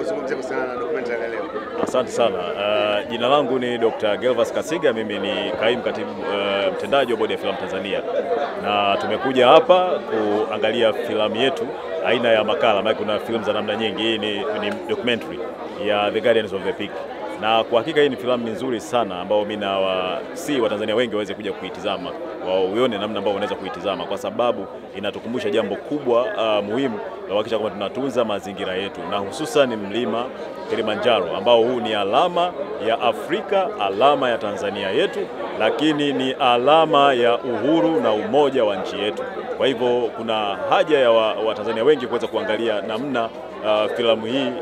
Uzungumzie kuhusiana na documentary leo. Asante sana. Jina langu ni Dr. Gelvas Kasiga, mimi ni kaimu katibu mtendaji wa Bodi ya Filamu Tanzania. Na tumekuja hapa kuangalia filamu yetu aina ya makala, maana kuna filamu za namna nyingi. Hii ni documentary ya The Guardians of the Peak. Na kwa hakika hii ni filamu nzuri sana ambao mimi na Watanzania wengi waweze kuja kuitizama. Waone namna ambao wanaweza kuitizama kwa sababu inatukumbusha jambo kubwa muhimu la kuhakikisha kwamba tunatunza mazingira yetu na hususan mlima Kilimanjaro ambao huu ni alama ya Afrika, alama ya Tanzania yetu, lakini ni alama ya uhuru na umoja wa nchi yetu. Kwa hivyo kuna haja ya Watanzania wengi kuweza kuangalia namna filamu hii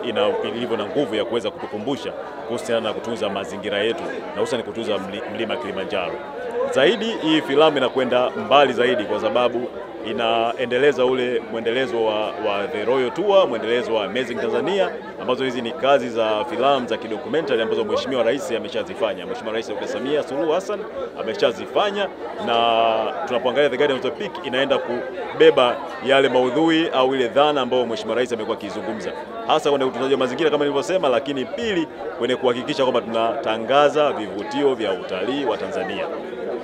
ilivyo na nguvu ya kuweza kutukumbusha kuhusiana na kutunza mazingira yetu na hususan kutunza mlima Kilimanjaro. Zaidi hii filamu inakwenda mbali zaidi kwa sababu inaendeleza ule mwendelezo wa The Royal Tour, mwendelezo wa Amazing Tanzania, ambazo hizi ni kazi za filamu za kidokumentari ambazo Mheshimiwa Rais ameshazifanya. Mheshimiwa Rais Dr. Samia Suluhu Hassan ameshazifanya, na tunapoangalia The Guardians of the Peak inaenda kubeba yale maudhui au ile dhana ambayo Mheshimiwa Rais amekuwa akizungumza, hasa kwenye utunzaji wa mazingira kama nilivyosema, lakini pili kwenye kuhakikisha kwamba tunatangaza vivutio vya utalii wa Tanzania.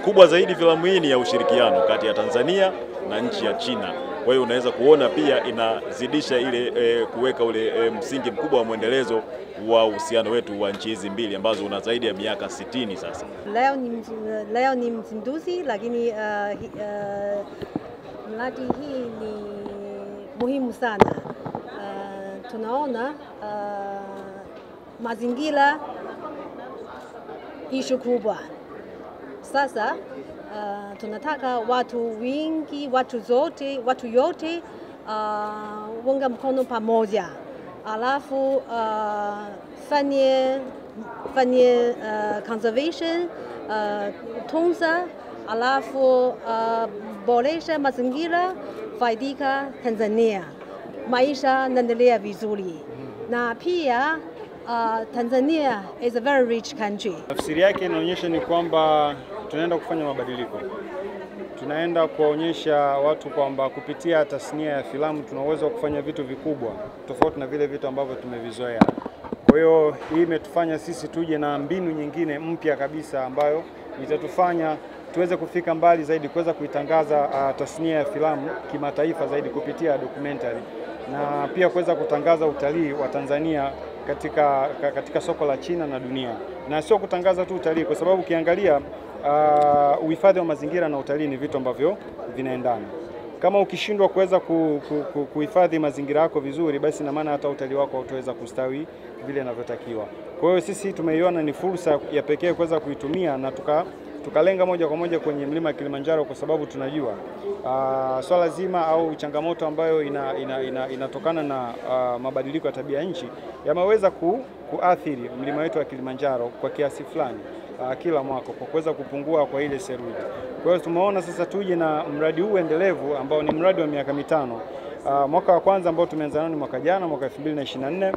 Kubwa zaidi filamu hii ni ya ushirikiano kati ya Tanzania na nchi ya China. Kwa hiyo unaweza kuona pia inazidisha ile kuweka ule msingi mkubwa wa mwendelezo wa uhusiano wetu wa nchi hizi mbili ambazo una zaidi ya miaka 60 sasa. Leo ni mzinduzi, lakini mradi hii ni muhimu sana. Tunaona mazingira ishu kubwa. Sasa tunataka watu wengi, watu yote unga mkono pamoja. Alafu fanye conservation, tunza, alafu boresha mazingira, faidika Tanzania. Maisha naendelea vizuri. Na pia Tanzania is a very rich country. Tafsiri yake inaonyesha ni kwamba tunaenda kufanya mabadiliko. Tunaenda kuwaonyesha watu kwamba kupitia tasnia ya filamu tuna uwezo wa kufanya vitu vikubwa tofauti na vile vitu ambavyo tumevizoea. Kwa hiyo hii imetufanya sisi tuje na mbinu nyingine mpya kabisa ambayo itatufanya tuweze kufika mbali zaidi, kuweza kuitangaza tasnia ya filamu kimataifa zaidi kupitia documentary, na pia kuweza kutangaza utalii wa Tanzania katika soko la China na dunia. Na sio kutangaza tu utalii, kwa sababu ukiangalia uhifadhi wa mazingira na utalii ni vitu ambavyo vinaendana. Kama ukishindwa kuweza kuhifadhi mazingira yako vizuri, basi na maana hata utalii wako hautaweza kustawi vile inavyotakiwa. Kwa hiyo sisi tumeiona ni fursa ya pekee kuweza kuitumia na tukalenga moja kwa moja kwenye mlima Kilimanjaro, kwa sababu tunajua swala zima au changamoto ambayo inatokana na mabadiliko ya tabia nchi yameweza kuathiri mlima wetu wa Kilimanjaro kwa kiasi fulani kila mwaka kwa kuweza kupungua kwa ile seruji. Kwa hiyo tumeona sasa tuje na mradi huu endelevu ambao ni mradi wa miaka 5. Mwaka wa kwanza ambao tumeanza nao ni mwaka jana, mwaka 2024.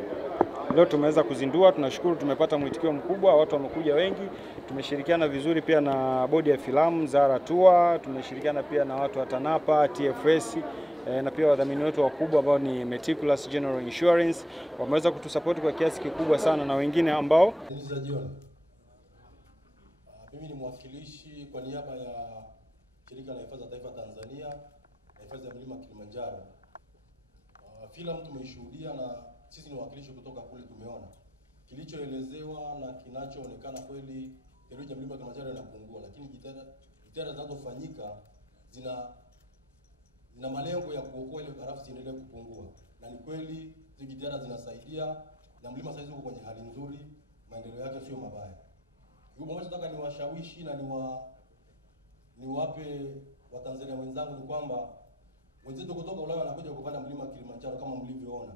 Leo tumeweza kuzindua, tunashukuru tumepata mwitikio mkubwa, watu wamekuja wengi. Tumeshirikiana vizuri pia na Bodi ya Filamu, Zara Tour, tumeshirikiana pia na watu wa TANAPA, TFS, na pia wadhamini wetu wakubwa ambao ni Meticulous General Insurance. Wameweza kutusupport kwa kiasi kikubwa sana, na wengine ambao mimi ni mwakilishi kwa niaba ya Shirika la Hifadhi za Taifa Tanzania na Hifadhi ya Mlima Kilimanjaro. Filamu tumeishuhudia na sisi ni wakilishi kutoka kule, tumeona kilichoelezewa na kinachoonekana kweli theluji ya mlima Kilimanjaro inapungua, lakini jitihada zinazofanyika zina malengo ya kuokoa ile barafu isiendelee kupungua, na ni kweli hizo jitihada zinasaidia na mlima sasa uko kwenye hali nzuri, maendeleo yake sio mabaya. Hivyo mmoja nataka niwashawishi na niwape Watanzania wenzangu ni kwamba wenzetu kutoka Ulaya wanakuja kupanda mlima Kilimanjaro. Kama mlivyoona,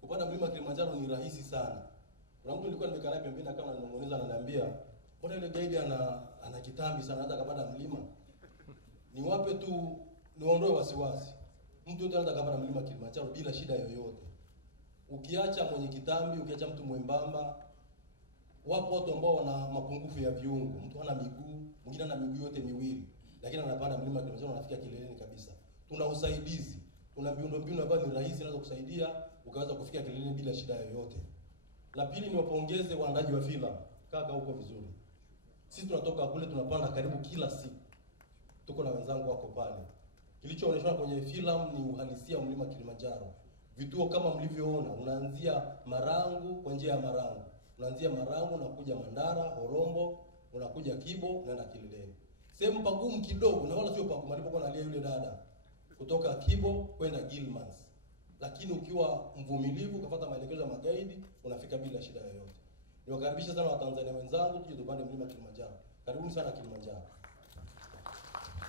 kupanda mlima Kilimanjaro ni rahisi sana. Kuna mtu nilikuwa nimekaa naye pembeni kama ananong'oneza, ananiambia mbona ile guide ana kitambi sana hata kapanda mlima. Niwape tu, niondoe wasiwasi. Mtu yote anaweza kapanda mlima Kilimanjaro bila shida yoyote. Ukiacha mwenye kitambi, ukiacha mtu mwembamba, wapo watu ambao wana mapungufu ya viungo. Mtu hana miguu, mwingine ana miguu yote miwili, lakini anapanda mlima Kilimanjaro anafikia kileleni kabisa. Tuna usaidizi, tuna miundombinu ambayo ni rahisi inaweza kusaidia ukaweza kufikia kileleni bila shida yoyote. La pili, niwapongeze waandaji wa filamu. Kaka huko vizuri. Sisi tunatoka kule tunapanda karibu kila siku. Tuko na wenzangu wako pale. Kilichoonyeshwa kwenye filamu ni uhalisia wa mlima Kilimanjaro. Vituo kama mlivyoona, unaanzia Marangu kwa njia ya Marangu. Unaanzia Marangu na kuja Mandara, Horombo, unakuja Kibo, unaenda kileleni. Sehemu pagumu kidogo na wala sio pagumu, alipokuwa analia yule dada kutoka Kibo kwenda Gilmans. Lakini ukiwa mvumilivu ukafuata maelekezo ya magaidi, unafika bila shida yoyote. Niwakaribisha sana Watanzania wenzangu, tuje tupande mlima Kilimanjaro. Karibuni sana Kilimanjaro.